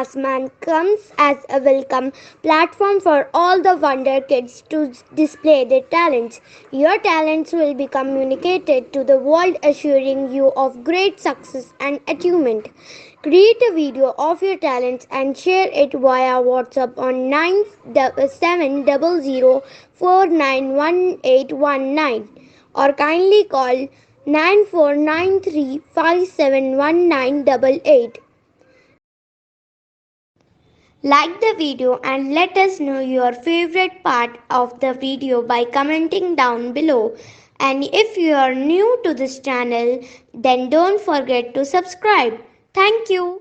Chooliyaaasmaan comes as a welcome platform for all the wonder kids to display their talents. Your talents will be communicated to the world, assuring you of great success and achievement. Create a video of your talents and share it via WhatsApp on 9700491819 or kindly call 9493571988. Like the video and let us know your favorite part of the video by commenting down below. And if you are new to this channel, then don't forget to subscribe. Thank you.